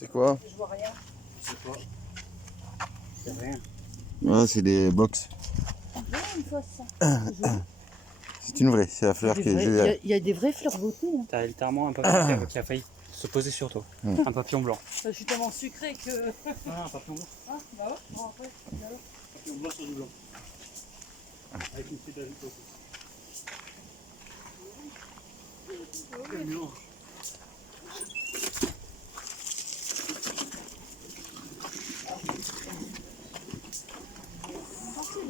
C'est quoi? Je vois rien. C'est quoi? C'est rien. Ah, c'est des box. Une fausse, ça. C'est une vraie, c'est la fleur qui est jolie. Il y a des vraies fleurs beauté. Hein. T'as littéralement un papillon qui a failli se poser sur toi. Un papillon blanc. Je suis tellement sucrée que... Ah, un papillon blanc. Ah, bah ouais. Bon, après, Un papillon blanc sur du blanc. Avec une petite ajoute aussi. Quel mélange.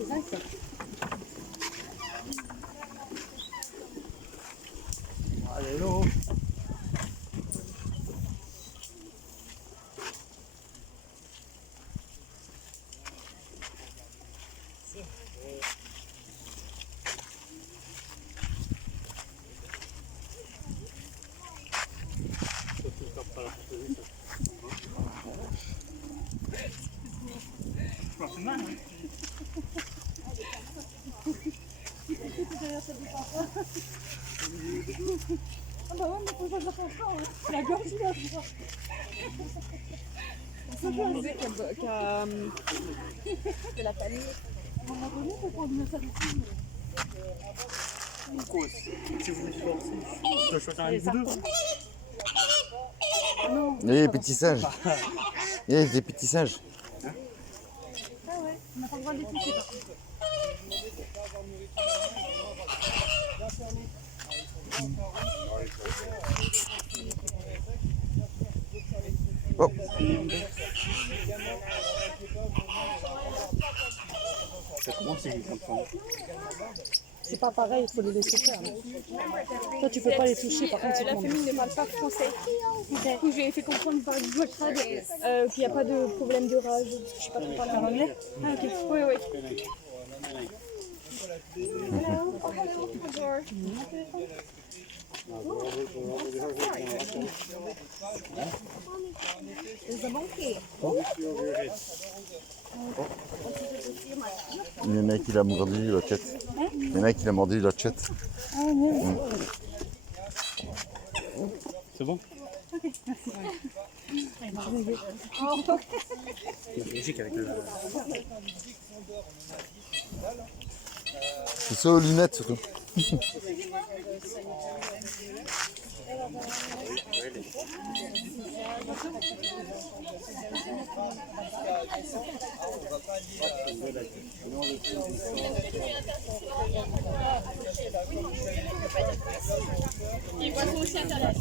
les insectes. Allez, l'eau. C'est mal, hein. Ah bah ouais, mais faut pas faire ça, hein. La gorge, il a ça. On peut enlever de la famille. À un moment donné, faut qu'on lui mette ça dessus. Quoi, si vous divorcez, je dois choisir un de vous deux. Non. Les petits singes. Les petits singes. Ah ouais, on n'a pas le droit de les toucher par contre. Oh. C'est comment c'est qu'ils comprennent? C'est pas pareil, il faut les laisser faire. Toi, tu peux pas les toucher, par contre, La famille ne parle pas français. Du coup, je lui ai fait comprendre par Google Trad qu'il n'y a pas de problème de rage. Parce que je sais pas trop parler en anglais. Ah, ok. Oui, oui. Hello. Oh, hello. Bonjour. Les a manqués. Le mec il a mordu la tête. Le mec il a mordu la tête. Ah merde. C'est bon? C'est logique avec le... C'est ça aux lunettes surtout. Les boissons aussi internet.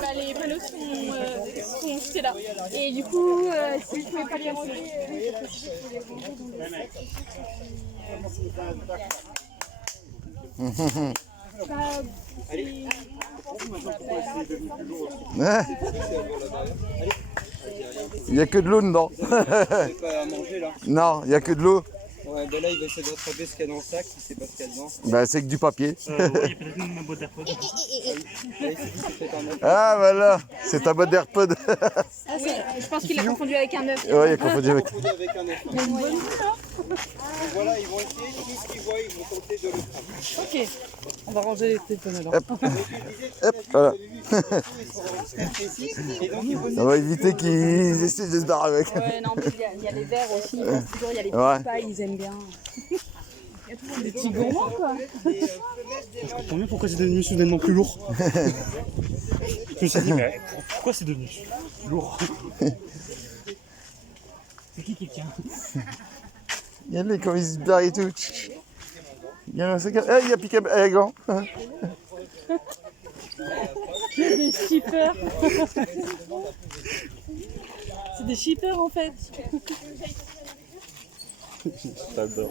Bah, les panneaux sont jetés là. Et du coup, si vous ne pouvez pas les ranger, Ouais. Il n'y a que de l'eau dedans. C'est pas à manger là. Non, il n'y a que de l'eau. Ouais, ben là il va essayer d'attraper ce qu'il y a dans le sac, il sait pas ce qu'il y a dedans. Bah, c'est que du papier. Il y a peut-être une boîte d'AirPods. Là il s'est dit que c'était un autre. Ah voilà, c'est ta boîte d'AirPod. je pense qu'il a confondu avec un œuf. Ouais, il a confondu avec. Confondu avec un œuf. Donc voilà, ils vont essayer, tout ce qu'ils voient, ils vont tenter de le prendre. Ok. On va ranger les téléphones alors. Hop, hop, voilà. Et donc ils vont On va éviter qu'ils essaient de se barrer avec. Ouais, non, mais il y a les verres aussi, ils pensent toujours, il y a les Ouais. petites pailles, ils aiment bien. Des petits gourmands quoi. Je comprends mieux pourquoi c'est devenu soudainement plus lourd. Je me suis dit, mais pourquoi c'est devenu lourd? C'est qui le tient? Regardez comment ils se barrent et tout. Il y a un sac à... Ah, il y a piqué un gant. Des shippers. C'est des shippers en fait. J'adore.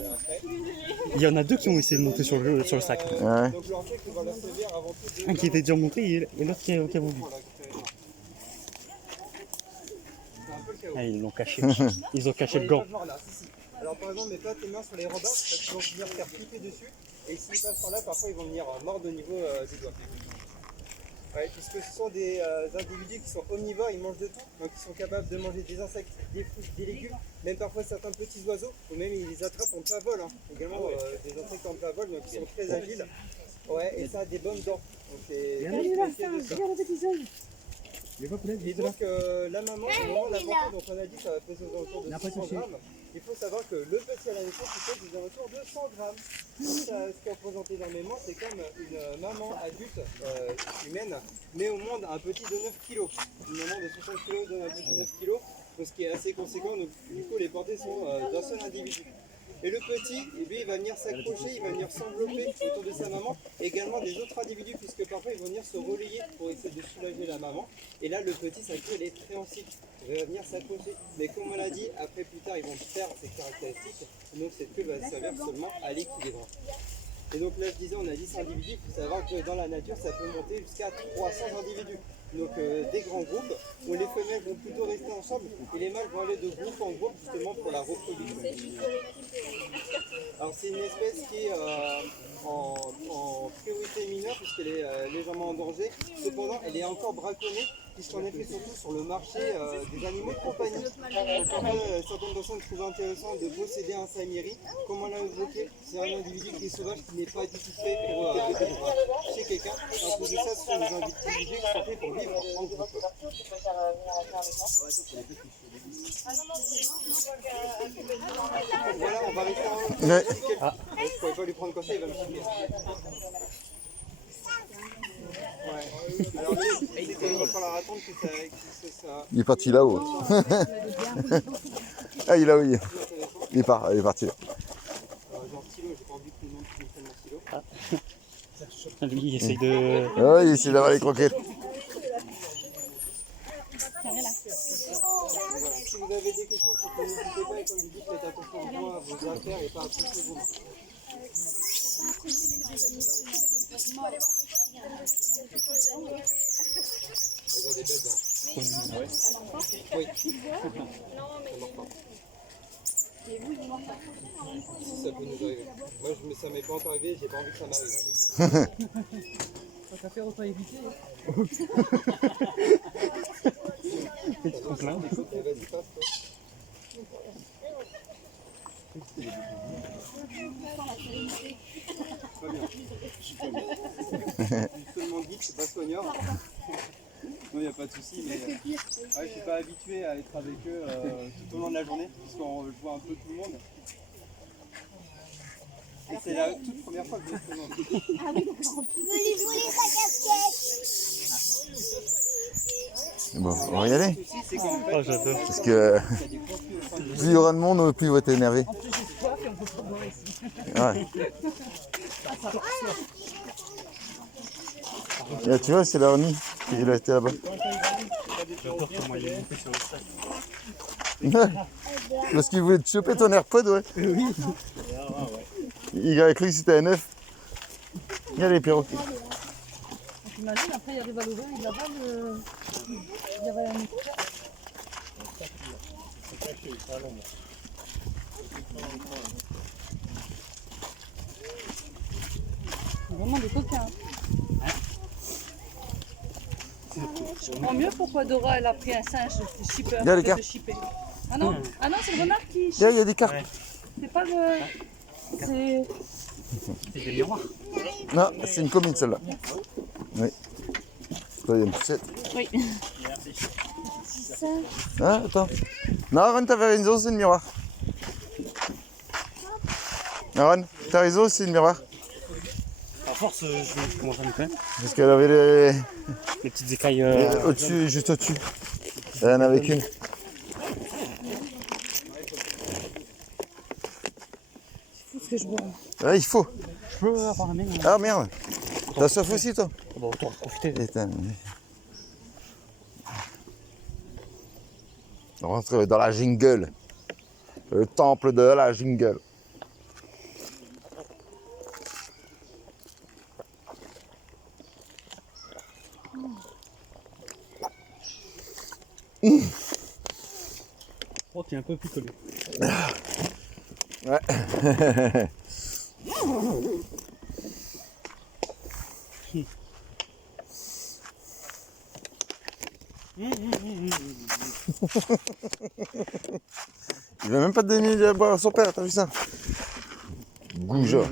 Il y en a deux qui ont essayé de monter sur le sac. Ouais. donc leur truc, ils vont leur servir avant tout. Un qui était déjà monté et l'autre qui a voulu. Ah, ils l'ont caché. Ils ont caché le gant. Alors par exemple, mets pas tes mains sur les robards parce qu'ils vont venir faire flipper dessus. Et s'ils passent par là, parfois ils vont venir mordre au niveau du doigt. Ouais, puisque ce sont des individus qui sont omnivores, ils mangent de tout, donc ils sont capables de manger des insectes, des fruits, des légumes, même parfois certains petits oiseaux, ou même ils les attrapent en plein vol, hein. Également des insectes en plein vol, donc ils sont très agiles. Ouais, et ça a des bonnes dents. Donc c'est... Regarde le petit singe. Et donc la maman, au moment de la portée, donc on a dit que ça va peser aux alentours de 600 grammes. Il faut savoir que le petit à la naissance, il pèse aux alentours de 100 grammes. Ce qui représente énormément, c'est comme une maman adulte humaine, mais au monde un petit de 9 kg. Une maman de 60 kg donne un petit de 9 kg, donc ce qui est assez conséquent. Donc, du coup, les portées sont d'un seul individu. Et le petit, eh bien, il va venir s'accrocher, il va venir s'envelopper autour de sa maman, et également des autres individus, puisque parfois ils vont venir se relayer pour essayer de soulager la maman. Et là, le petit, sa queue, elle est très en cycle, il va venir s'accrocher. Mais comme on l'a dit, après plus tard, ils vont perdre ses caractéristiques, donc cette queue va servir seulement à l'équilibre. Et donc là, je disais, on a 10 individus, il faut savoir que dans la nature, ça peut monter jusqu'à 300 individus. Donc des grands groupes où les femelles vont plutôt rester ensemble et les mâles vont aller de groupe en groupe justement pour la reproduction. Alors c'est une espèce qui est en priorité mineure puisqu'elle est légèrement en danger. Cependant, elle est encore braconnée puisqu'on est fait surtout sur le marché des animaux de compagnie. Donc en fait, certaines personnes trouvent intéressant de posséder un saimiri. Comme on l'a évoqué, c'est un individu qui est sauvage qui n'est pas du tout fait pour vivre chez quelqu'un. En plus de ça, ce sont des individus qui sont faits pour vivre en groupe. Voilà, on va rester en Ouais. Je ne pourrais pas lui prendre comme ça, il va me chier. Ouais. Alors lui, c'est qu'il va falloir attendre que ça... Il est parti là-haut. Ah, il est là, oui. Il est parti là. Genre stylo, j'ai pas envie que tout le monde prenne mon stylo. Lui, il essaye de... Ah, il essaie d'avoir les croquettes. Voilà. Si vous avez des questions, surtout n'hésitez pas et comme je dis, faites attention à vous, à vos affaires et pas à tout ce que vous. Elles ont des belles dents. Oui. Si ça peut nous arriver. Moi, ça m'est pas encore arrivé, j'ai pas envie que ça m'arrive. Ça fait autant éviter. Vas-y, passe, toi. Pas bien. Je suis pas bien. Seulement guide, c'est pas soigneur. Non, il n'y a pas de souci, mais je suis pas habitué à être avec eux tout au long de la journée, parce qu'on voit un peu tout le monde. Et c'est la toute première fois que je me présente. Ah oui, d'accord. Tu veux lui voler sa casquette? Bon, on va y aller. Le souci, c'est qu'en fait, Oh, j'adore. Parce que il y a des conflits au sein du plus il y aura de monde, plus il va t'énerver. En plus, j'ai soif et on peut pas boire ici. Ouais. Et là, tu vois, c'est l'Arnie qui a été là-bas. J'adore comment il est monté sur le sac. Parce qu'il voulait te choper ton AirPod, ouais. Oui. Il a cru que c'était un œuf. Regarde les perroquets. T'imagines, après il arrive à l'ouvrir, il avale le... Il avale un micro. C'est vraiment des coquins. Je comprends mieux pourquoi Dora elle a pris un singe de shipper. Il y a les cartes. De shipper. Ah non, c'est le renard qui Là, il y a des cartes. C'est pas le... C'est... C'est des miroirs. Non, c'est une commune celle-là. Oui. Toi, il y a une poussette. Oui. Ah, attends. Non, Aaron, t'avais raison, c'est le miroir. Aaron, t'as raison, c'est le miroir. À force, je commence à me connaître. Parce qu'elle avait les... Les petites écailles... au-dessus, juste au-dessus. Elle en avait qu'une. C'est ce que je bois. Ouais, il faut. Je peux avoir la mienne. Ah merde. T'as soif aussi, toi? Bon, autant profiter. Putain. On rentre dans la jungle. Le temple de la jungle. Oh, t'es un peu plus collé. Ouais. Il veut même pas te donner de boire à son père, t'as vu ça? Goujat.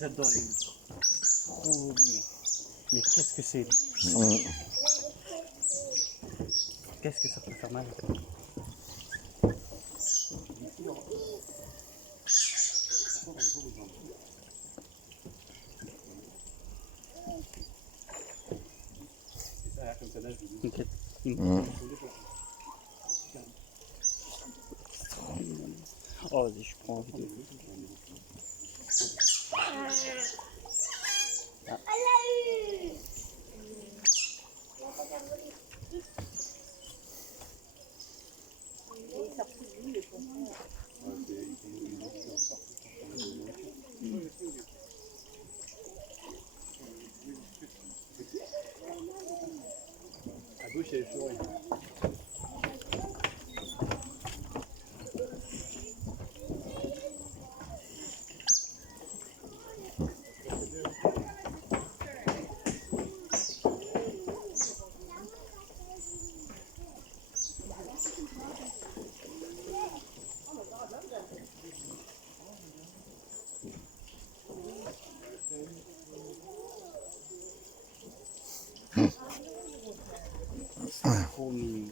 J'adore les loutres. Trop mignon. Mais qu'est-ce que c'est? Qu'est-ce que ça peut faire mal? T'inquiète. Oh, vas-y, je prends en vidéo. Elle l'a eu. À gauche, il y a les chevaux. Trop mignon.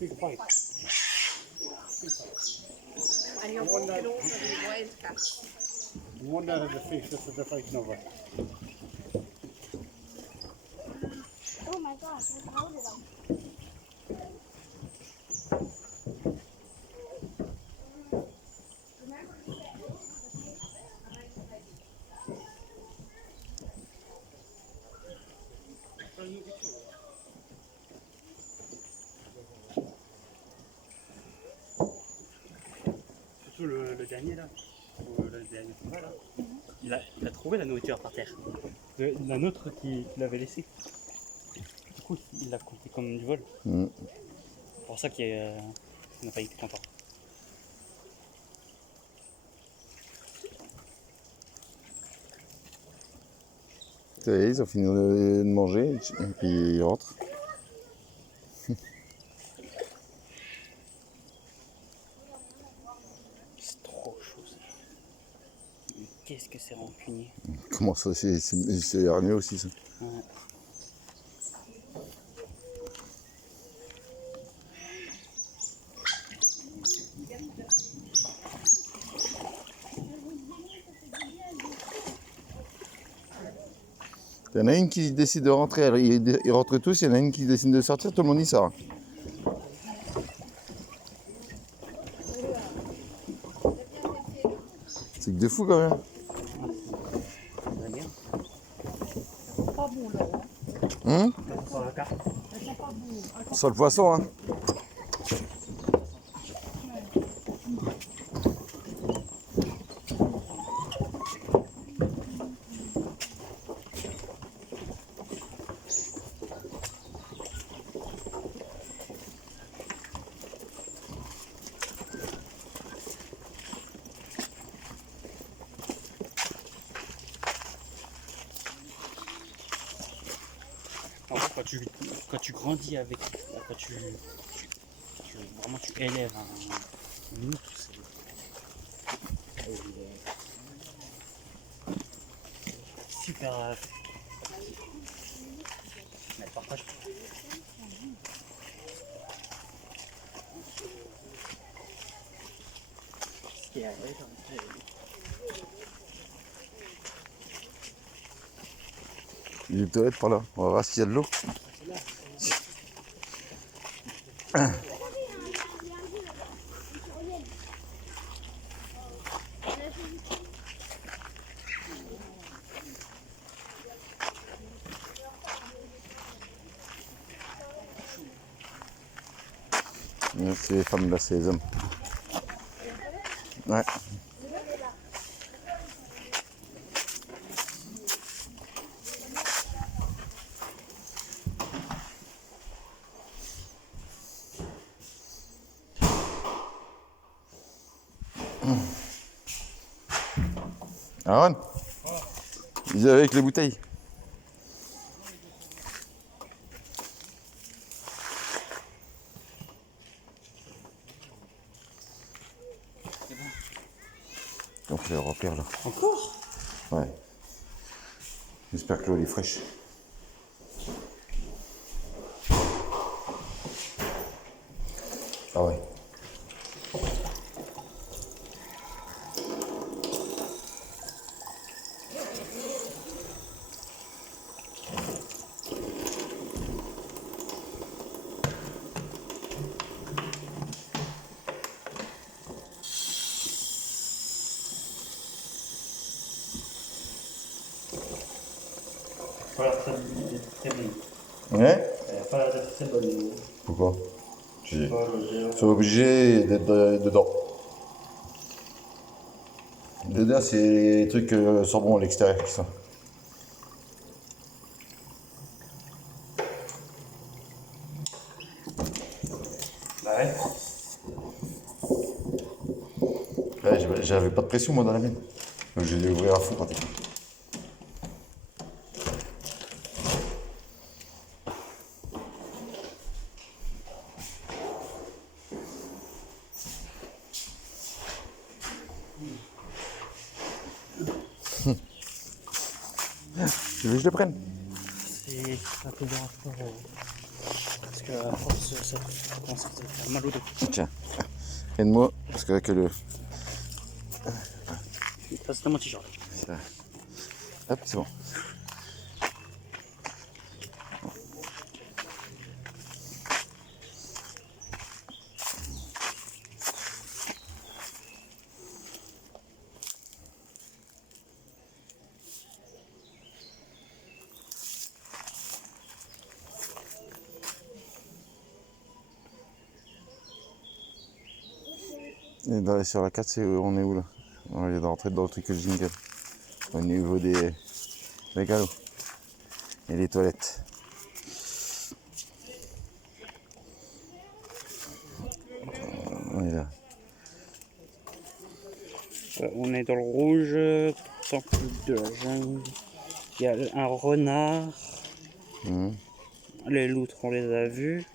Big fight. And you're walking over the wildcat. One out of the fish, that's what they're fighting over. Oh my gosh, I counted them. Surtout le dernier là. Le dernier combat là. Il a trouvé la nourriture par terre. La nôtre qui l'avait laissée. Du coup, il l'a compté comme du vol. C'est pour ça qu'il n'a pas été content. Ça y est, ils ont fini de manger et puis ils rentrent. C'est trop chaud ça. Mais qu'est-ce que c'est rancunier. Comment ça, c'est hargneux aussi ça. Ouais. Il y en a une qui décide de rentrer, alors ils rentrent tous, il y en a une qui décide de sortir, tout le monde y sort. C'est que de fou quand même. Ça va bien. Pas bon là. Sur la carte. Sur le poisson, hein. En fait, quand tu grandis avec, quand vraiment tu élèves un outre, c'est super. Mais elle partage pas. Il y a une toilette par là. On va voir s'il y a de l'eau. C'est les femmes là, c'est les hommes. Ouais. Aaron, ils avaient avec les bouteilles. On fait le remplir là. Encore? Ouais. J'espère que l'eau elle est fraîche. Ah ouais. Pas l'air très bonne. Ouais. Elle a pas l'air d'être très bonne. Pourquoi? Pas le Ils sont obligés d'être dedans. Dedans, c'est les trucs sans bon à l'extérieur qui sont. Bah ouais. Ouais, j'avais pas de pression moi dans la mienne. Donc j'ai dû ouvrir à fond pratiquement. Tu veux que je le prenne? C'est un peu dur à faire. Parce que à force, ça commence à faire mal au dos. Tiens, aide-moi, parce que avec le... Ça, c'est mon t-shirt. Hop, c'est bon. Et sur la 4, on est où là? On est rentrer dans le truc jingle. Au niveau des galops et les toilettes. On est là. On est dans le rouge, temple de la jungle. Il y a un renard. Mhm. Les loutres, on les a vus.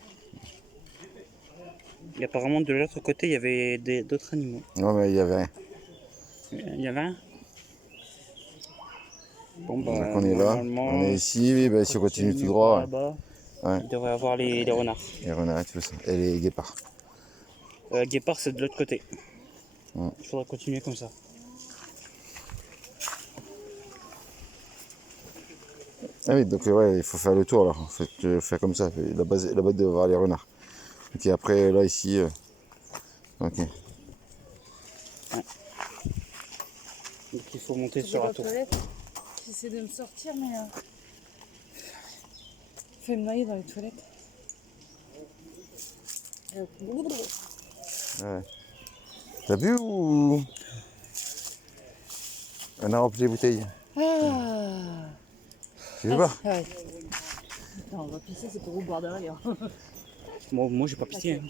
Et apparemment, de l'autre côté, il y avait d'autres animaux. Non, mais il y avait rien. Il y avait un. Bon, bah, Donc on est là, on est ici, et bah, si on continue tout droit, là-bas, ouais. il devrait y avoir les renards. Les renards, tu vois ça, et les guépards. Guépard, c'est de l'autre côté. Mm. Il faudra continuer comme ça. Ah oui, donc ouais, il faut faire le tour là, en fait, faire comme ça. Là-bas, il doit y avoir les renards. Ok, après là, ici, ok. Donc il faut monter sur la tour. J'essaie de me sortir, mais... Je vais me noyer dans les toilettes. Ouais. T'as bu ou... On a rempli les bouteilles. Ah, Tu veux pas? ouais. Non, on va pisser, c'est pour vous boire derrière. Moi j'ai pas pitié.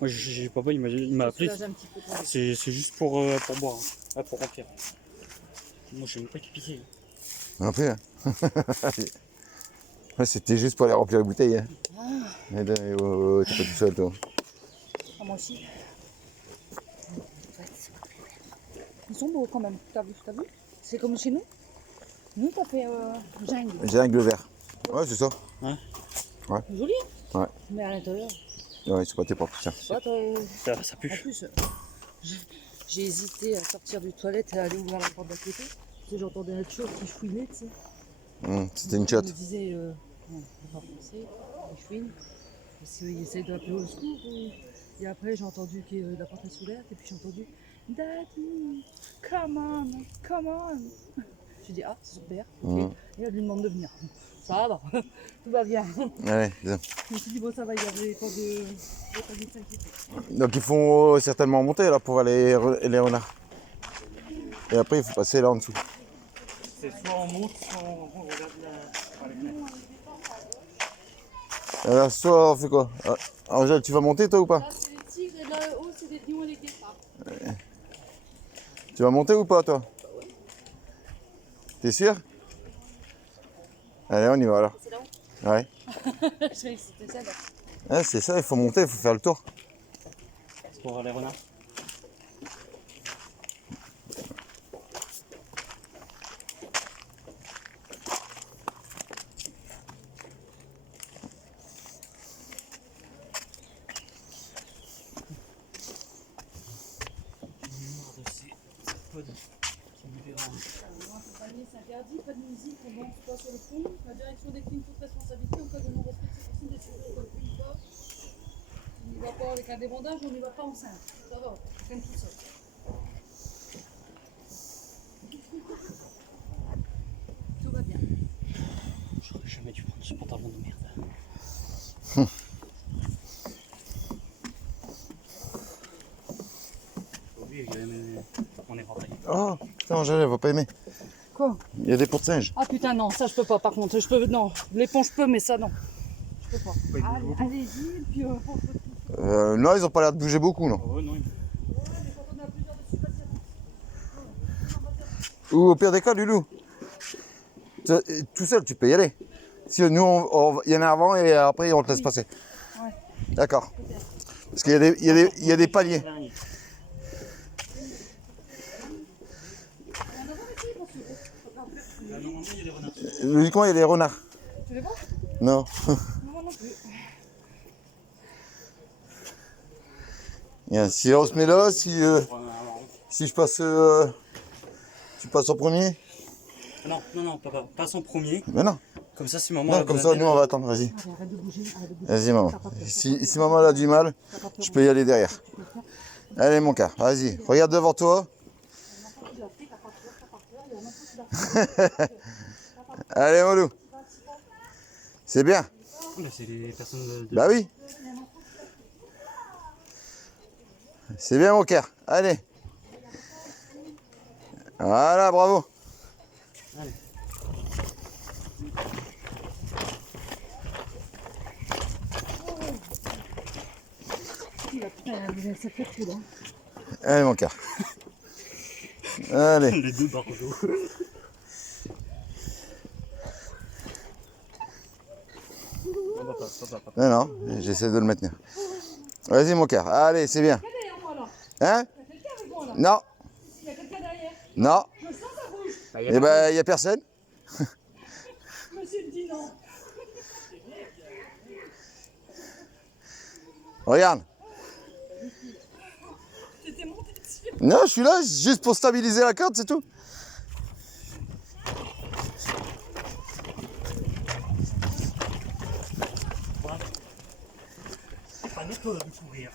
Moi j'ai pas il m'a appelé. Un petit peu. C'est juste pour boire, hein. Pour remplir. Moi je n'ai pas pitié. Rempli, hein. Ouais, c'était juste pour aller remplir les bouteilles. Hein. T'es pas tout seul, toi. Ah, moi aussi. Ils sont beaux quand même. T'as vu? C'est comme chez nous? Nous, t'as fait jungle. Jungle vert. Ouais, c'est ça. Joli. Hein. Ouais. Mais à l'intérieur. Ouais, c'est pas tes portes, tiens. Bah, Ça pue. en plus, j'ai hésité à sortir du toilette et à aller ouvrir la porte d'à côté. Tu sais, j'entendais un tueur qui fouinait, tu sais. C'était une Je chatte. me disais, non, je vais pas penser, il fouine. Parce qu'il essaie d'appeler au secours. Et après, j'ai entendu que la porte est ouverte et puis j'ai entendu Daddy, come on, come on. J'ai dit, ah, c'est son père. Ok. Et elle lui demande de venir. Ça va, tout va bien. Ouais, c'est ça. Je me suis dit, bon, ça va, il y avait pas de s'inquiéter. Donc ils font certainement monter là pour aller les renards. Et après il faut passer là en dessous. C'est soit on monte, soit on regarde par les fenêtres. Alors soit on fait quoi? Angèle, tu vas monter toi ou pas? Là, c'est les tigres et là-haut, c'est des lions et des guépards. Tu vas monter ou pas toi? T'es sûr? Allez, on y va alors. C'est là-haut. Ouais. Je savais que c'était ça, là. Ouais, c'est ça, il faut monter, il faut faire le tour. C'est pour voir les renards. C'est interdit, pas de musique, on monte pas sur le pont. La direction décline toute responsabilité en cas de non-respect de ces consignes de sécurité. Une fois, on n'y va pas avec un débandage, on n'y va pas enceinte. Ça va, on traîne tout seul. Tout va bien. J'aurais jamais dû prendre ce pantalon de merde. Oui, on est rentré. Oh, putain, Angèle, elle va pas aimer. Quoi? Il y a des pots de singe. Ah putain, non, ça je peux pas, par contre. Je peux, non, l'éponge je peux, mais ça non. Je peux pas. Allez-y, et puis Non, ils ont pas l'air de bouger beaucoup, non. Oh non, Ou au pire des cas, Loulou, tout seul, tu peux y aller. Si nous, il y en a avant et après, on te laisse passer. Ouais. D'accord. Parce qu'il y a des paliers. normalement, il y a des renards. Logiquement, il y a des renards. Tu les vois? Non. Moi non plus. Bien, si on se met là, si je passe... tu passes en premier? Non, papa, pas son premier. Mais non. Comme ça, si maman. Non, elle comme va ça, venir- nous, on va attendre, vas-y. Allez, arrête de bouger, arrête de bouger. Vas-y, maman. T'as pas peur. Si maman elle a du mal, je peux y aller derrière. Allez, mon cas, vas-y. Regarde devant toi. Allez, Molou. C'est bien. Mais c'est les personnes de. Bah oui. C'est bien, mon cœur. Allez. Voilà, bravo. Allez. Putain, ça fait trop là. Allez, mon cœur. Allez. Les deux barjots. Non, non, j'essaie de le maintenir. Vas-y, mon cœur. Allez, c'est bien. Hein? Non. Il y a quelqu'un derrière. Non. Je sens ça bouge. Eh ben, il n'y a personne. Monsieur me dit non. Regarde. T'étais monté dessus. Non, je suis là juste pour stabiliser la corde, c'est tout. Pas net, toi, de sourire.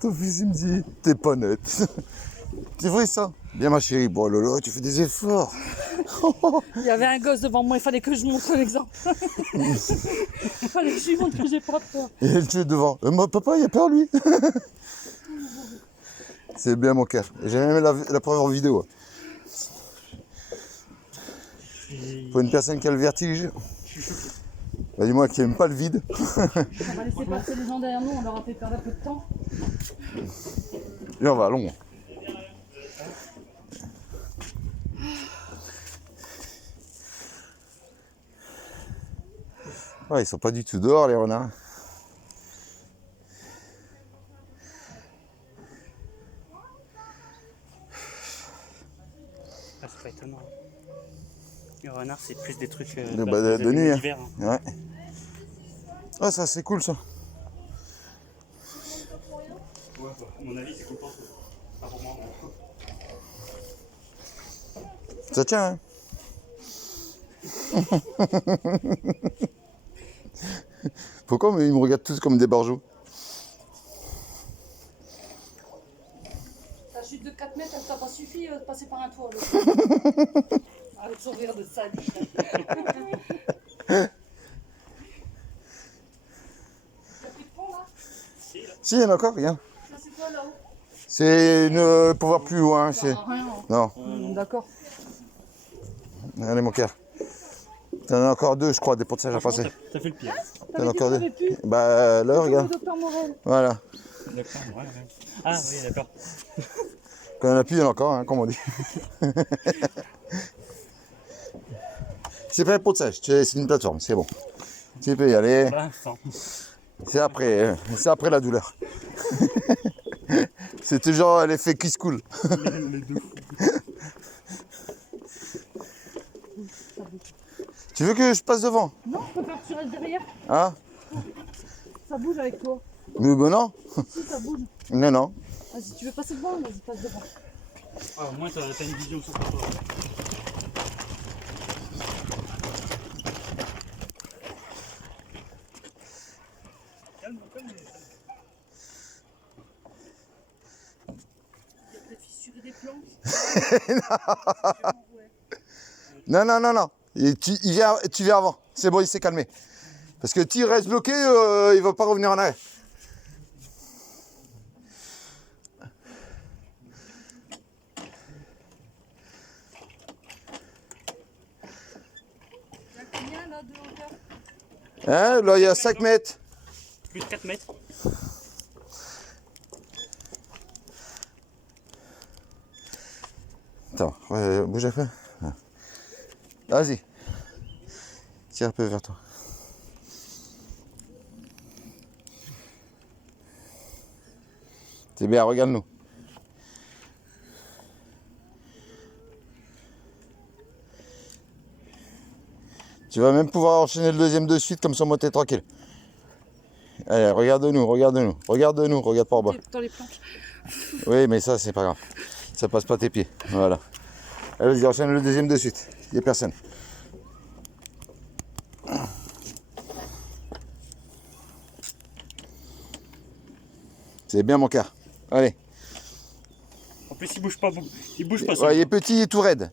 Ton fils, il me dit, t'es pas net. C'est vrai ça? Bien, ma chérie. Bon, Lolo, tu fais des efforts. Il y avait un gosse devant moi, il fallait que je montre l'exemple. Il fallait que je lui montre que j'ai pas peur. Et elle tue devant. Moi, papa, il a peur, lui. C'est bien, mon cœur. Et j'ai même la preuve en vidéo. Pour une personne qui a le vertige. Bah, dis-moi, qui aime pas le vide. On va laisser passer les gens derrière nous, on leur a fait perdre un peu de temps. Et on va long. Ouais, ils sont pas du tout dehors, les renards. c'est plus des trucs de nuit, hein. l'hiver. Hein. Ouais. Ah, ça c'est cool ça. Ouais, à mon avis, c'est cool pour toi. Pas pour moi. Ça tient, hein. Pourquoi ils me regardent tous comme des barjots? Ta chute de 4 mètres, elle t'a pas suffi de passer par un toit. Avec son rire de sadique. T'as plus de pont là? Si, il y en a encore, regarde. Ça c'est quoi là-haut? C'est une... pour voir plus loin. C'est... Rien. Non, D'accord. allez mon cœur. T'en as encore deux, je crois, des pots de singe à passer. T'as fait le pire. T'en as encore deux. T'avais pu. Bah là, regarde. Docteur Morel. Voilà. D'accord, ouais. Ah oui, d'accord. Quand il y en a plus, il y en a encore, hein, comme on dit. C'est pas un pot de singe, c'est une plateforme, c'est bon. Tu peux y aller. Pour l'instant. C'est après la douleur. C'est toujours l'effet kiss cool. Les deux fous. Tu veux que je passe devant? Non, je préfère que tu restes derrière. Hein? Ça bouge avec toi. Mais ben non. Si, ça bouge. Non, non. Vas-y, tu veux passer devant? Vas-y, passe devant. Ah, au moins, t'as une vision sur toi. Il y a peut-être fissuré des planches. Non, non, non, non. Et tu viens avant. C'est bon, il s'est calmé. Parce que tu restes bloqué, il va pas revenir en arrière. Il y a combien là de hauteur? Hein, là, il y a 5 mètres. Plus de 4 mètres. Attends, bouge un peu. Ah. Vas-y. Tire un peu vers toi. C'est bien, regarde-nous. Tu vas même pouvoir enchaîner le deuxième de suite, comme ça, moi, t'es tranquille. Allez, regarde-nous, regarde-nous. Regarde-nous, regarde pas en bas. Dans les planches. Oui, mais ça, c'est pas grave. Ça passe pas tes pieds. Voilà. Allez, vas-y, enchaîne le deuxième de suite. Il n'y a personne. C'est bien, mon cœur. Allez. En plus, il bouge pas beaucoup. Il bouge pas. Ouais, il est petit et tout raide.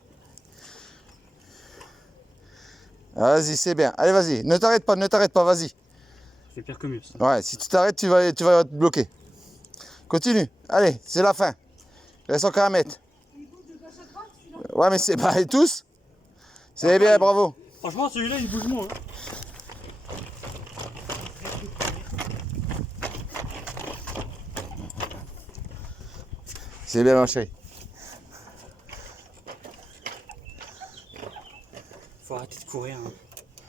Vas-y, c'est bien. Allez, vas-y. Ne t'arrête pas, vas-y. C'est pire que mieux, ça. Ouais, si tu t'arrêtes, tu vas te bloquer. Continue. Allez, c'est la fin. Il reste encore un mètre. Ouais, mais c'est pas tous. C'est bien, bravo. Franchement, celui-là, il bouge moins. Hein. C'est bien, mon chéri. Faut arrêter de courir. Hein.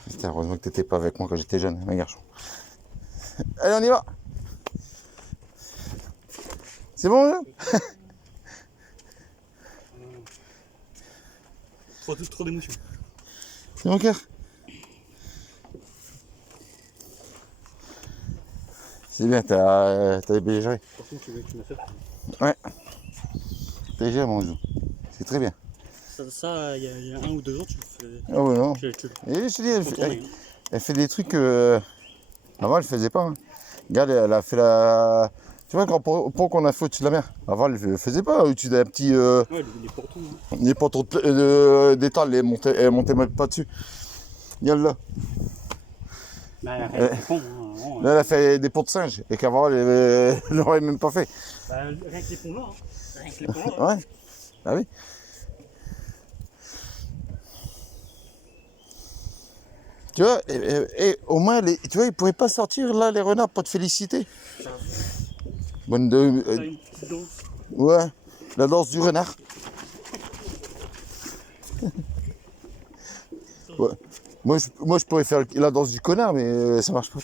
Putain, heureusement que t'étais pas avec moi quand j'étais jeune, mon garçon. Allez, on y va. C'est bon, là? Trop d'émotions. C'est mon cœur. C'est bien, t'as bien géré. Par contre, tu m'as fait. Ouais. T'as géré, mon zou. C'est très bien. Ça, il y a 1 ou 2 jours, tu le fais. Ah ouais, non. Tu Et je te dis, contourner, hein. elle fait des trucs que avant elle faisait pas. Hein. Regarde, elle a fait la. Tu vois, le grand pont qu'on a fait au-dessus de la mer. Avant, elle le faisait pas. Au-dessus d'un petit. Ouais, les portons. Hein. Les pontons d'étal, elle montait même pas dessus. Regarde là. Bah, rien que les ponts. Hein, vraiment, Là, elle a fait des ponts de singe. Et qu'avant, elle l'aurait même pas fait. bah, rien que les ponts là. Hein. Rien que les ponts là. Ouais. Ah oui. Tu vois, et au moins, tu vois, ils pouvaient pas sortir là, les renards, pour te féliciter. Bonne de. T'as une petite danse. Ouais, la danse du renard. Ouais. Moi, je pourrais faire la danse du connard, mais ça marche pas.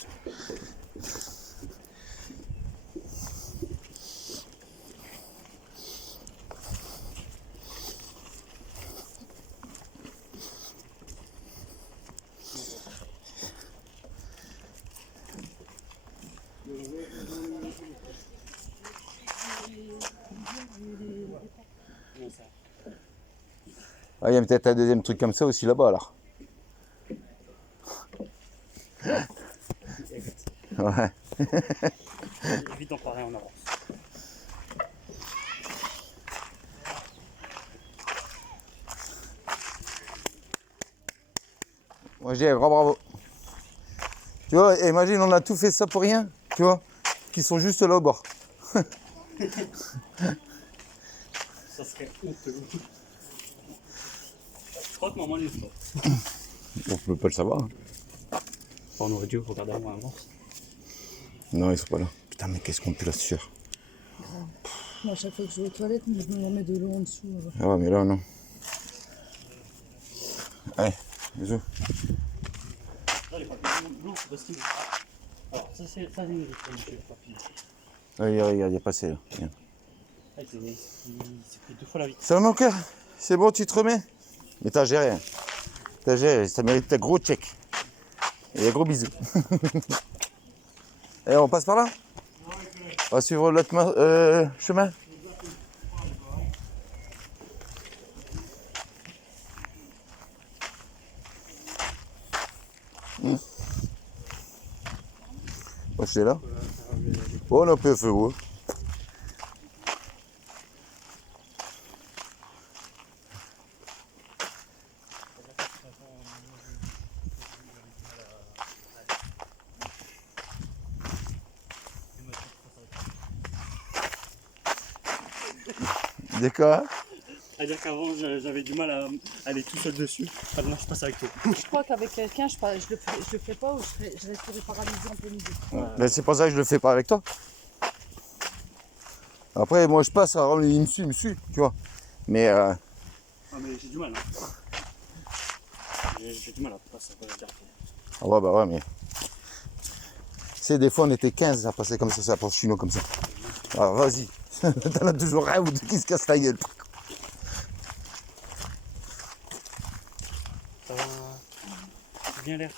Ah, il y a peut-être un deuxième truc comme ça aussi là-bas alors. Ouais. Évite d'en parler en avance. Moi je dis un grand bravo. Tu vois, imagine on a tout fait ça pour rien, tu vois, qui sont juste là au bord. Ça serait honteux. Je crois que maman les pas. On peut pas le savoir. Hein. On aurait dû regarder avant avant. Non, ils sont pas là. Putain, mais qu'est-ce qu'on pue la sueur. Moi, à chaque fois que je vais aux toilettes, je me remets de l'eau en dessous. Ah ouais, mais là, non. Allez, bisous. Là, les papillons blancs, c'est parce qu'ils. Alors, ça, c'est pas des papillons. Regarde, il est passé là. Regarde. Ah, il s'est pris 2 fois la vie. Ça va mon cœur? C'est bon, tu te remets? Mais t'as géré. Hein. T'as géré, ça mérite un gros check. Et un gros bisou. Et on passe par là? On va suivre l'autre chemin. Moi, je suis là. Oh, on a un peu fait haut. D'accord. C'est-à-dire qu'avant, j'avais du mal à aller tout seul dessus. Maintenant, je passe avec toi. Je crois qu'avec quelqu'un, je le ferais pas ou je resterais paralysé en plein milieu. Ben, c'est pour ça que je le fais pas avec toi. Après, moi je passe, alors, il me suit, tu vois. Mais Ah, mais j'ai du mal. Hein. J'ai du mal à passer. ah ouais, bah ouais, mais. Tu sais, des fois on était 15 à passer comme ça pour chino comme ça. Alors vas-y. T'en as toujours un ou deux qui se cassent la gueule. Ça va bien l'air.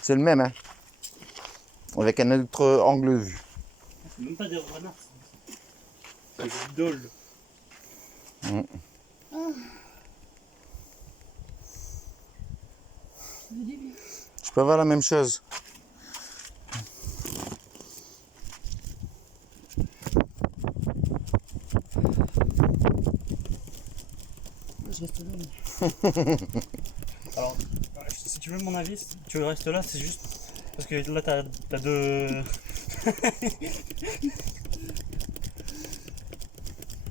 C'est le même, hein. Avec un autre angle de vue. C'est même pas des renards. C'est des idoles. Je peux avoir la même chose. Je reste là. Alors, si tu veux mon avis, si tu restes là, c'est juste parce que là, t'as deux.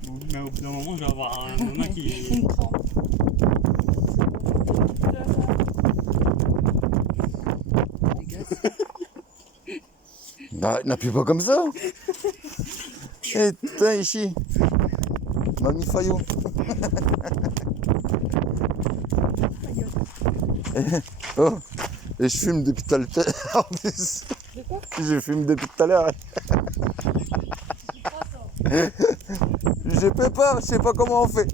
Bon, mais au bout d'un moment, je vais avoir un moment qui. Une crampe. Bah, n'appuie pas comme ça. Eh, putain, ici. Mamie Fayot. Oh, et je fume depuis tout à l'heure. En plus. De quoi? Je fume depuis tout à l'heure. Je peux pas, je sais pas comment on fait.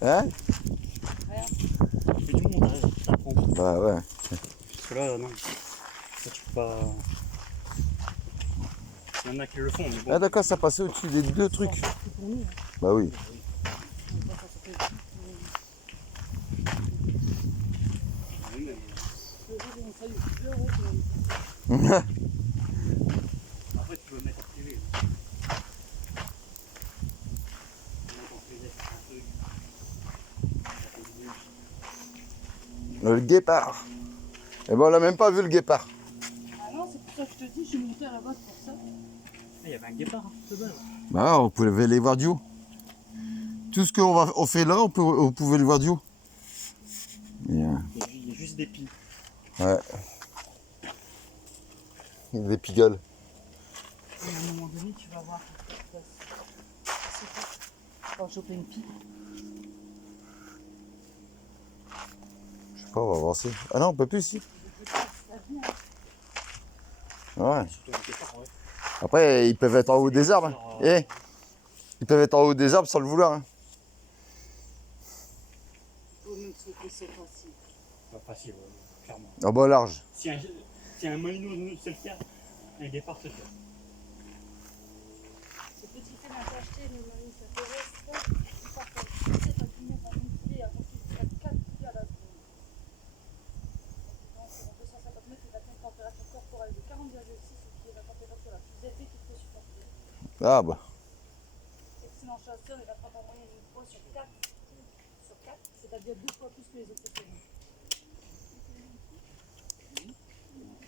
Hein? fais du montage, t'apprends. Bah ouais. Parce que là, non. Là, tu peux pas. Il y en a qui le font, mais bon. Ah d'accord, ça passait au-dessus des deux trucs. Pour nous. Bah oui. Après, tu peux le mettre en privé. Le guépard. Et ben on l'a même pas vu le guépard. Ah non, c'est pour ça que je te dis, je suis montée à la base pour ça. Il y avait un guépard, hein, de base. Bah on pouvait les voir du haut. Tout ce on fait là, on pouvait le voir du haut. Et, Il y a juste des piles. ouais. Des pigoles. Et à un moment donné, tu vas voir. Quand je choper une pile. Je sais pas, on va avancer. Ah non, on peut plus ici. Ouais. Surtout un guépard, ouais. Après, ils peuvent être en haut des arbres. Hein. Eh, ils peuvent être en haut des arbres sans le vouloir. Hein. Faut même sauter, c'est facile. Pas facile, clairement. En bas large. Si Si un moineau sait le faire, un guépard se fait. Ce petit fait n'a pas acheté, mais Marie, ça fait reste. Il part comme ça, t'as fini par une clé à porter jusqu'à 4 clés à la seconde. Donc, sur 250 mètres, il atteint une température corporelle de 40,6, ce qui est la température la plus élevée qu'il faut supporter. Ah bah. Excellent chasseur, il attrape en moyenne une fois sur 4, c'est-à-dire 2 fois plus que les autres terrains.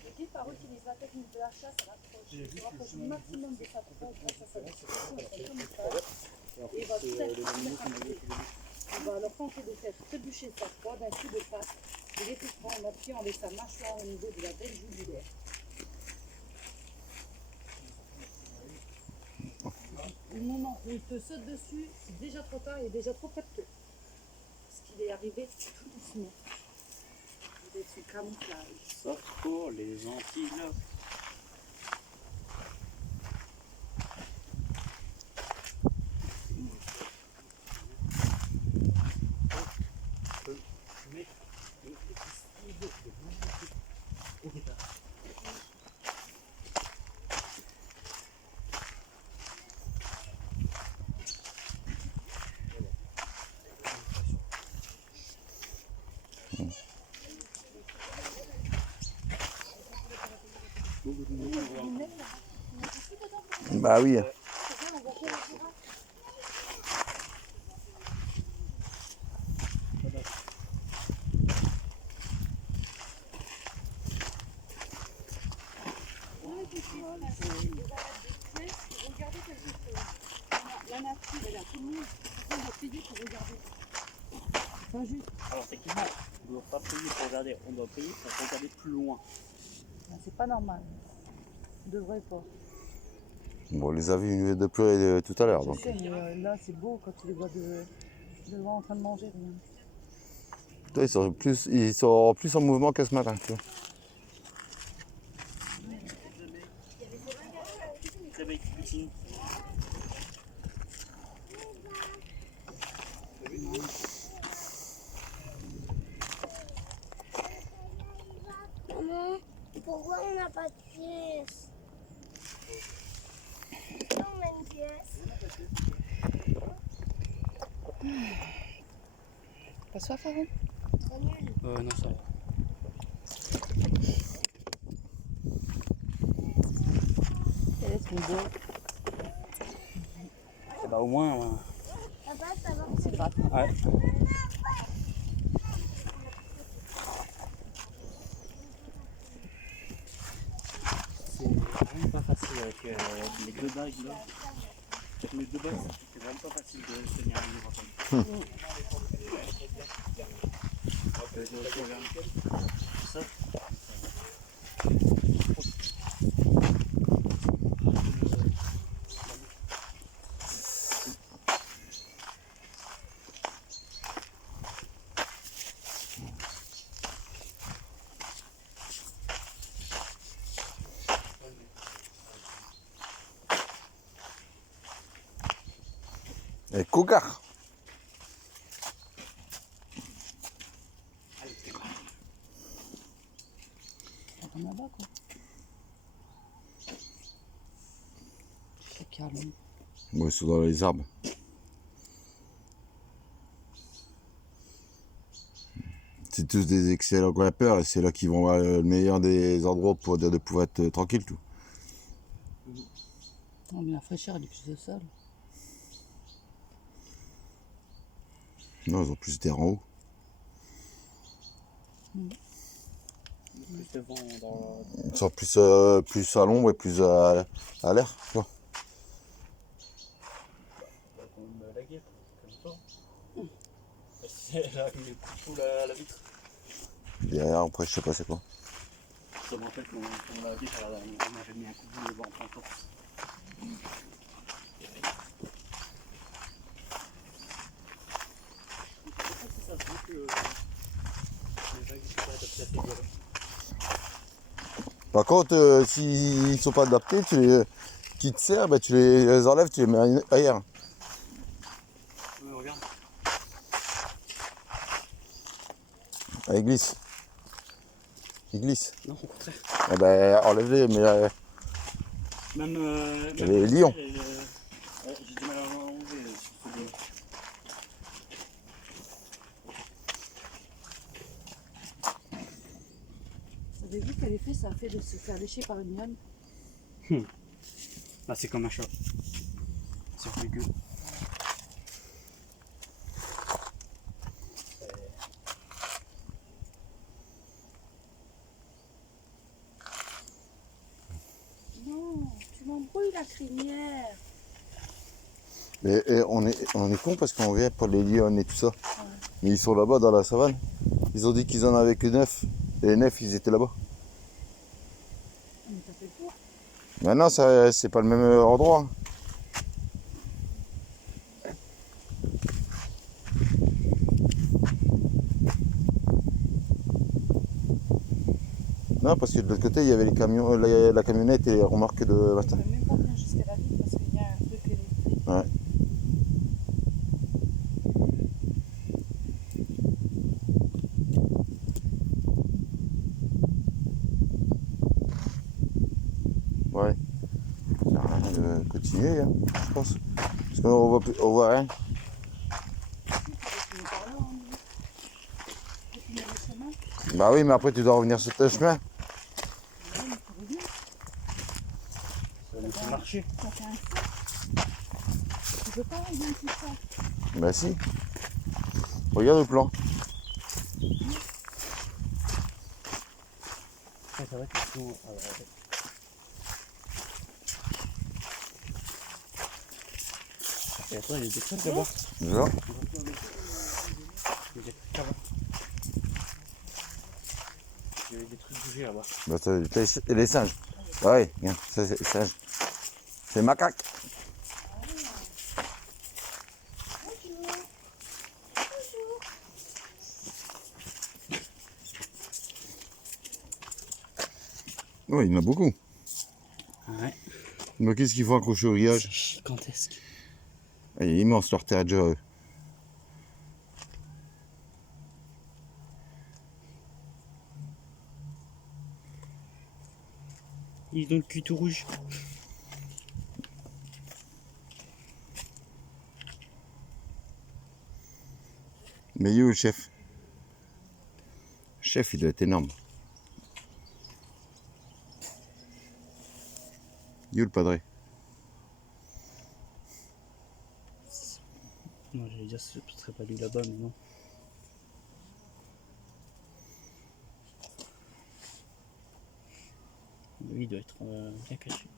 Le guépard utilise la technique de la chasse à l'approche. Il se rapproche au maximum de sa proie grâce à sa disposition et son camouflage. Et il va tout attraper. Il va alors tenter de faire trébucher sa proie d'un coup de patte et l'étouffera en appuyant avec sa mâchoire au niveau de la veine jugulaire. Au moment où il te saute dessus, c'est déjà trop tard, il est déjà trop près de toi. Parce qu'il est arrivé tout doucement. Il est sous camouflage. Sauf pour les antilopes. Bah oui. Regardez quelque chose. La nature, elle a tout le monde. On doit payer pour regarder. Pas juste. Alors techniquement, on ne doit pas payer pour regarder, on doit payer pour regarder plus loin. C'est pas normal. On devrait pas. Bon, on les a vus de pleurer tout à l'heure. Je Donc. sais, mais là, c'est beau quand tu les vois devant en train de manger. Rien. Toi, ils sont plus en mouvement que ce matin. Tu vois. Très belle poutine. Maman, pourquoi on n'a pas de pièce? On met une pièce. Pas soif avant? Trop nul. Non, ça va. Est-ce qu'on boit? Bah au moins, Papa, ça va? C'est grave. ouais. C'est vraiment pas facile avec les deux bagues là. Avec les deux bagues, c'est vraiment pas facile de tenir un livre comme ça. Et cougar. Comme là-bas, quoi. C'est calme. Bon, ils sont dans les arbres. C'est tous des excellents grimpeurs et c'est là qu'ils vont avoir le meilleur des endroits pour dire de pouvoir être tranquille tout. Non, mais la fraîcheur, elle est plus au sol. Non, ils ont plus d'air en haut. Plus de vent dans. Ils sont plus à l'ombre et plus à l'air. Tu vois. Comme la guêpe, comme ça. C'est là qu'il met tout la vitre. Derrière, après, je sais pas c'est quoi. Ça me rappelle qu'on l'a dit, on avait mis un coup de boule devant en torse. C'est ça, c'est que les vagues sont pas adaptées à ces lieux-là. Par contre, s'ils sont pas adaptés, qui te servent, bah, tu les enlèves, tu les mets ailleurs. Ouais, regarde. Avec glisse. Ils glissent. Non, au contraire. Eh ben, enlève-les, mais Même. Les lions. J'ai du mal à en enlever sur ce lion. Vous avez vu quel effet ça a fait de se faire lécher par une lionne? Là, c'est comme un chat. C'est rugueux. Non, tu m'embrouilles la crinière. et on est con parce qu'on vient pour les lions et tout ça. Mais ils sont là-bas dans la savane. Ils ont dit qu'ils en avaient que 9. Et les 9, ils étaient là-bas. Mais t'as fait le tour. Maintenant, ça, c'est pas le même endroit. Hein. Non, parce que de l'autre côté, il y avait les camions, la camionnette et les remorques de On matin. peut même pas venir jusqu'à la ville parce qu'il y a un truc électrique. Ouais. Ouais. Ça sert à rien de continuer, hein, je pense. Parce qu'on voit rien. Tu peux par là, hein. Tu peux finir le chemin. Bah oui, mais après, tu dois revenir sur ton chemin. Ouais, mais tu reviens. Ça nous fait marcher. Ça fait un saut. Tu peux pas revenir tout ça. Bah si. Regarde le plan. Ouais, c'est vrai que sinon. Et attends, il y a des trucs là-bas. Là. Il y a des trucs là-bas. Il y avait des trucs bougés là-bas. Bah, t'as les singes. Ah ouais, regarde, ça c'est les singes. C'est macaque. Oui, il y en a beaucoup. Ouais. Mais qu'est-ce qu'ils font accrocher au C'est grillage? gigantesque. Il est immense leur terre déjà, eux. Ils ont le cul tout rouge. Mais il est où le chef? Le chef, il doit être énorme. Il est où le padré? Non, j'allais dire ce serait pas lui là-bas, mais non. Lui, il doit être bien caché.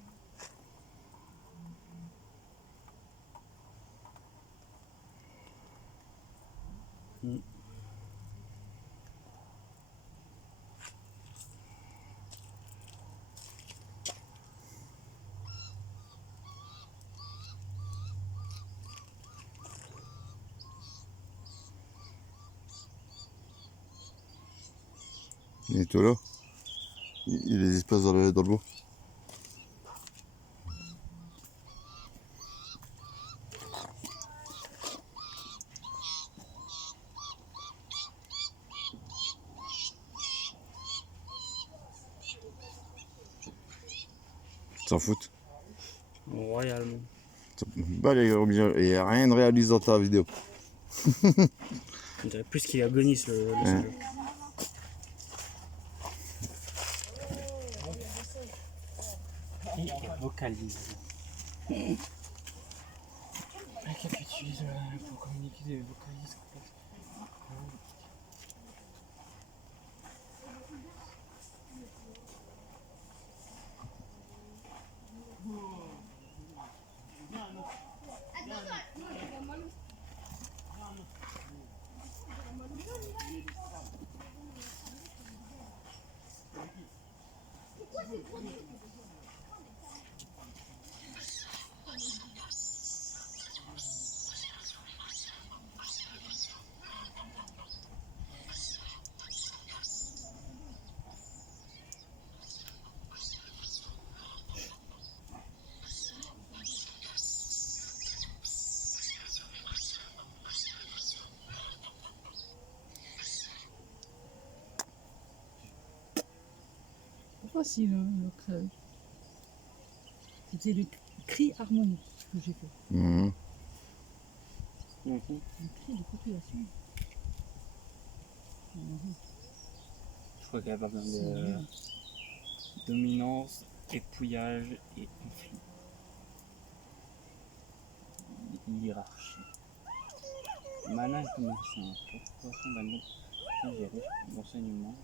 Il est tout là. Il y a des espaces dans le bout. S'en foutent. Royalement. Bah, il n'y a rien de réaliste dans ta vidéo. On dirait plus qu'il agonise le singe. Il vocalise. Qu'est-ce que tu utilises pour communiquer des vocalises? facile, hein, c'était le cri harmonique que j'ai fait. Mhm. Le cri de population. Je crois qu'il y a pas mal C'est de nul. dominance, épouillage et conflit. Hiérarchie. Mana est comme un saint, proportion d'amour désiré, d'enseignement.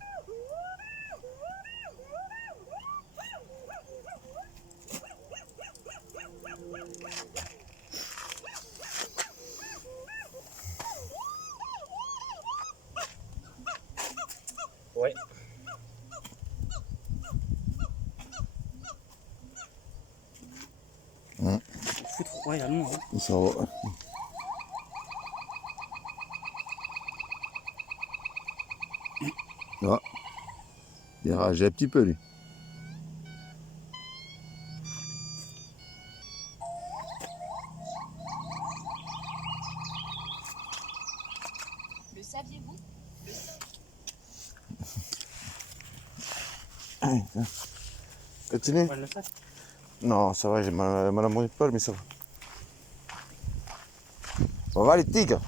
Ouais. Mmh. On fout royalement. Hein. Ça va. Ah. Il a ragé un petit peu lui. Le saviez-vous? Continue. Ouais, le sac. Non, ça va, j'ai mal à mon épaule, mais ça va. On va les tigres.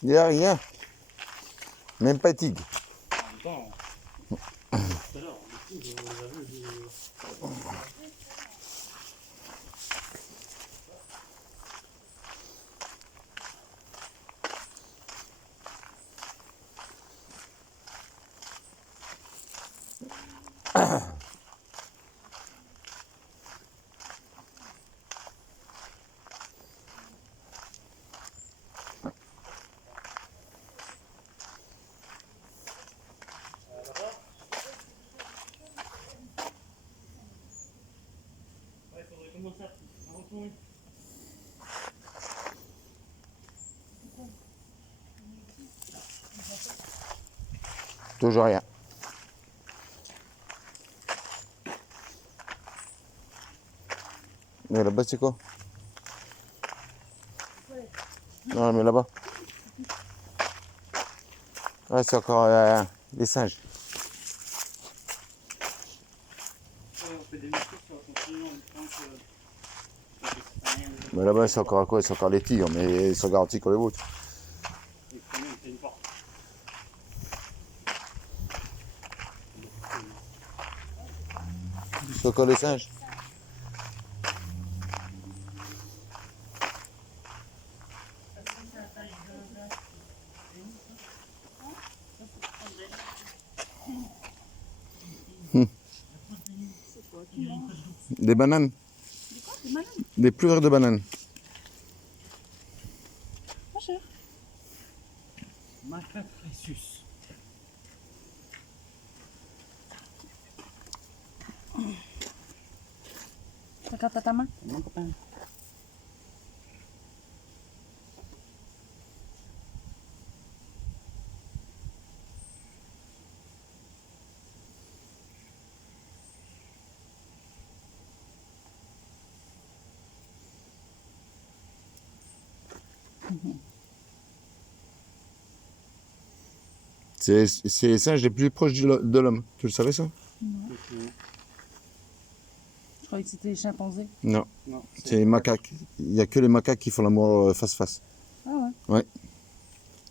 Il n'y a rien. Même pas tigre. Toujours rien. Mais là-bas, c'est quoi? Non, mais là-bas. Ouais, c'est encore des singes. On fait des métiers sur le continent, Mais là-bas, c'est encore quoi? C'est encore les tigres, mais ils sont garantis que les vôtres. c'est une porte. C'est encore les singes. Des bananes. Des pleurs de bananes. Macaque Ressus. Regarde ta main. Mon copain. C'est les singes les plus proches de l'homme. Tu le savais ça? Je croyais que c'était les chimpanzés. Non, Non, c'est les macaques. Il n'y a que les macaques qui font l'amour face-face. Ah ouais.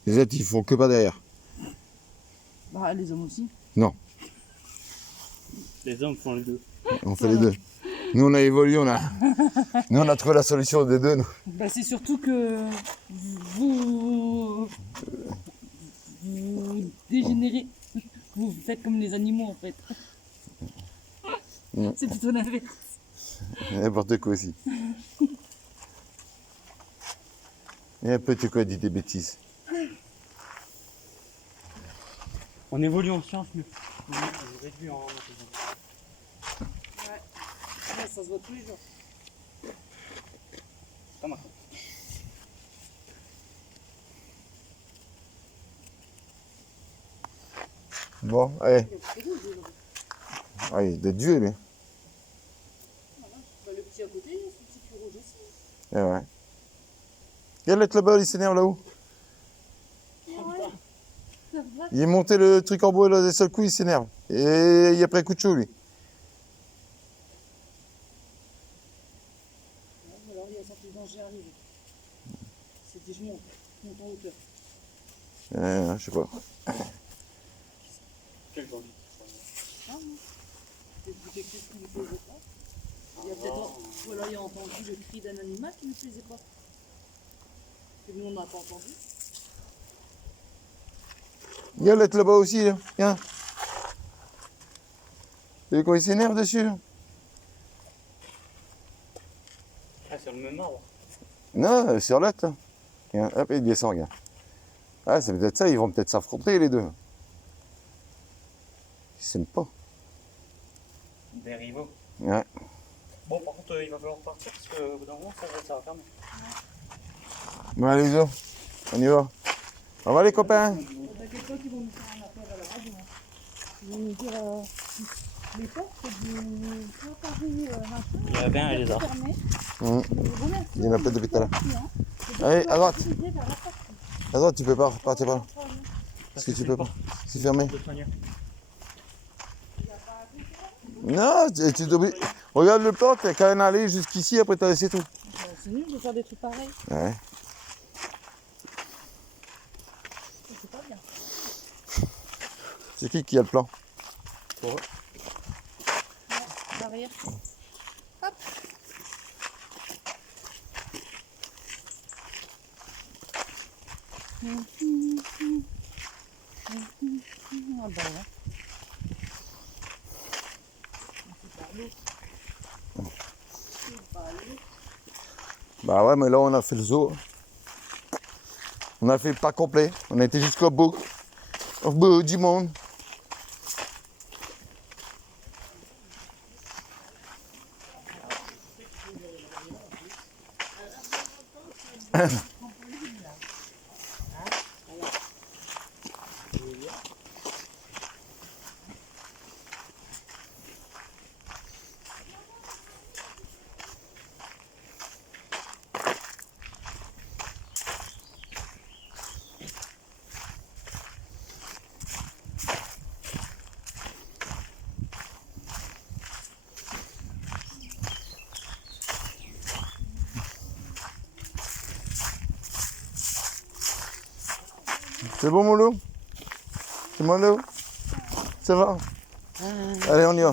Les autres, ils font que pas derrière. Bah, les hommes aussi. les hommes font les deux. On fait les deux. Nous, on a évolué, nous, on a trouvé la solution des deux. Nous. Bah, c'est surtout que vous dégénérez. Vous faites comme les animaux en fait. C'est plutôt l'inverse. N'importe quoi aussi. Et un peu de quoi dit des bêtises. On évolue en science, mais on réduit en intelligence. Ouais, ça se voit tous les jours. Pas maintenant. Bon, allez. Ah, il est Dieu, lui. Bah, le petit à côté, c'est le petit plus rouge aussi. Eh ouais. Regarde le là-bas, il s'énerve là-haut. Il est monté le truc en bois, là, d'un seul coup, il s'énerve. Et il a pris un coup de chaud, lui. Alors, il y a sorti de danger arrivé. C'était je monte en hauteur. Je sais pas. Quel danger? C'est quelque chose qui ne lui plaisait pas. Il y a peut-être, ou alors il a entendu le cri d'un animal qui ne lui plaisait pas. Que nous on n'a pas entendu. Regarde l'être là-bas aussi, là. Viens. Et quand il s'énerve dessus, là. Ah, sur le même arbre. Non, sur l'autre, là. Regarde, hop, il descend, regarde. Ah, c'est peut-être ça, ils vont peut-être s'affronter, les deux. Ils s'aiment pas. Des rivaux. Ouais. Bon, par contre, il va falloir partir parce qu'au bout d'un moment, ça va fermer. Bon, allez, Zo. On y va. On va, les copains. T'inquiète pas qu'ils vont nous faire un appel à la radio. Hein. Ils vont nous dire les portes du Paris machin. Il y avait un lézard. Fermé. Il y en a plein depuis tout à l'heure. Allez, à droite. À droite, tu peux pas repartir par là. Parce que tu peux pas. C'est fermé. Non, tu dois... Regarde le plan, t'as qu'à en aller jusqu'ici, après t'as laissé tout. C'est nul de faire des trucs pareils. Ouais. C'est pas bien. C'est qui a le plan? Derrière. Hop. Ah bah ouais. Bah ouais, mais là on a fait le zoo. On a fait le pas complet. On a été jusqu'au bout. Au bout du monde. C'est bon, mon loup? C'est mon loup? Ça va? Allez, on y va.